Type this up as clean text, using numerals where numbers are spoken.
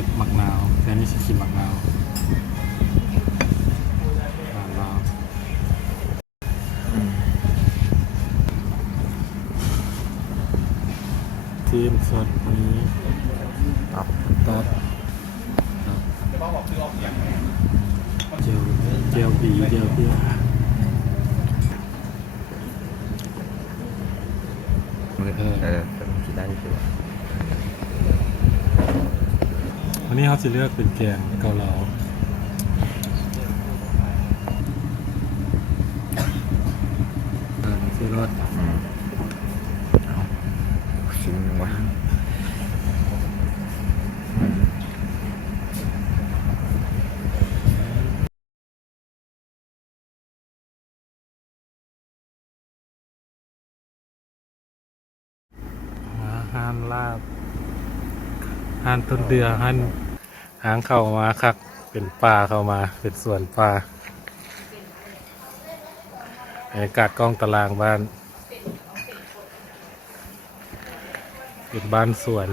จิบหมักนาวแต่นี่ชิมหมักนาวร้านเราทีมสดนี้ตับเจลบีเจลเพี้ยคิดได้คือวันนี้เขาจะเลือกเป็นแกงเกาเหลาซื้อรสชิมวะห่านลาบห่านต้นเดือห่านหางเข้ามาครับเป็นป่าเข้ามาเป็นสวนป่าบรรยากาศกล้องตารางบ้านเป็นบ้านสวน